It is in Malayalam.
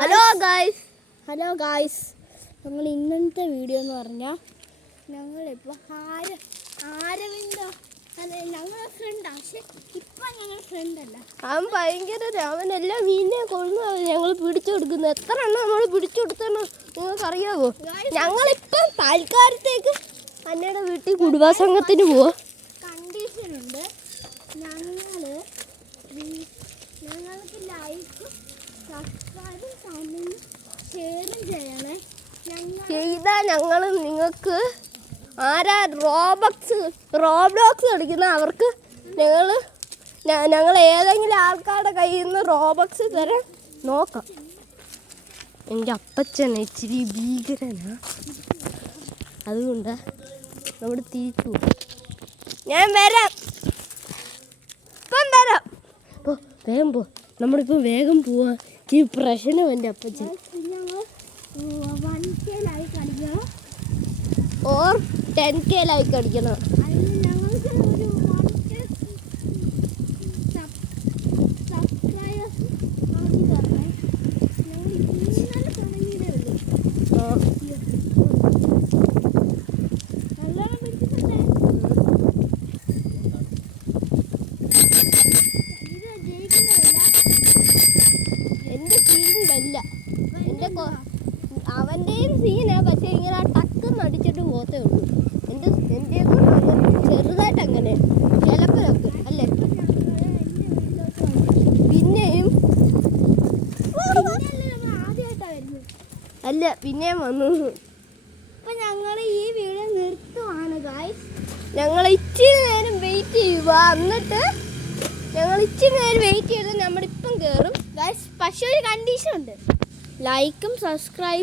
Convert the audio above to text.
ഹലോ ഗായ്സ് ഞങ്ങൾ ഇന്നത്തെ വീഡിയോ എന്ന് പറഞ്ഞാൽ ഞങ്ങളിപ്പോൾ ആരവിന്ദ അതെ ഞങ്ങളുടെ ഫ്രണ്ടാണ്. പക്ഷെ ഇപ്പം ഞങ്ങളുടെ ഫ്രണ്ടല്ല, അവൻ ഭയങ്കര അവനെല്ലാം മീനിനെ കൊണ്ടു ഞങ്ങൾ പിടിച്ചു കൊടുക്കുന്നത്. എത്ര എണ്ണം നമ്മൾ പിടിച്ചു കൊടുത്തെന്ന് നിങ്ങൾക്കറിയാവോ? ഞങ്ങളിപ്പം താൽക്കാലത്തേക്ക് അന്നയുടെ വീട്ടിൽ കുടുംബസംഘത്തിന് പോവാ. കണ്ടീഷനുണ്ട്, ഞങ്ങൾക്ക് ലൈക്കും സബ്സ്ക്രൈബും കമന്റും ഷെയറും ചെയ്യണേ. ചെയ്താൽ ഞങ്ങൾ നിങ്ങൾക്ക് ആരാ റോബ്ലോക്സ് കളിക്കുന്ന അവർക്ക് ഞങ്ങൾ ഏതെങ്കിലും ആൾക്കാരുടെ കയ്യിൽ നിന്ന് റോബക്സ് തരാൻ നോക്കാം. എൻ്റെ അപ്പച്ചൻ ഇച്ചിരി ഭീകരനാ, അതുകൊണ്ട് നമ്മൾ തിരിച്ചു പോകും. ഞാൻ വരാം, ഇപ്പം വരാം. അപ്പോൾ വേഗം പോ, നമ്മളിപ്പോൾ വേഗം പോവാ. ഈ പ്രശ്നം എൻ്റെ അപ്പച്ചൻ ഓർ 10K ലൈക്ക് അടിക്കണം. എൻ്റെ സീനല്ല, അവൻ്റെയും സീനാ. പക്ഷേ ഇങ്ങനെ ടക്കെന്ന് അടിച്ചിട്ട് പോകത്തേ ഉള്ളൂ. എൻ്റെ ചെറുതായിട്ട് അങ്ങനെ ചിലപ്പോഴൊക്കെ അല്ലേ. പിന്നെയും അല്ല പിന്നെയും വന്നു. അപ്പം ഞങ്ങൾ ഈ വീഡിയോ നിർത്തുവാണ് ഗായ്സ്. ഞങ്ങൾ ഇച്ചിരി നേരം വെയിറ്റ് ചെയ്യുക, എന്നിട്ട് ഞങ്ങൾ ഇച്ചിരി നേരം വെയിറ്റ് ചെയ്ത് നമ്മളിപ്പം കയറും ഗായ്സ്. പക്ഷേ ഒരു കണ്ടീഷൻ ഉണ്ട്, ലൈക്കും സബ്സ്ക്രൈബ്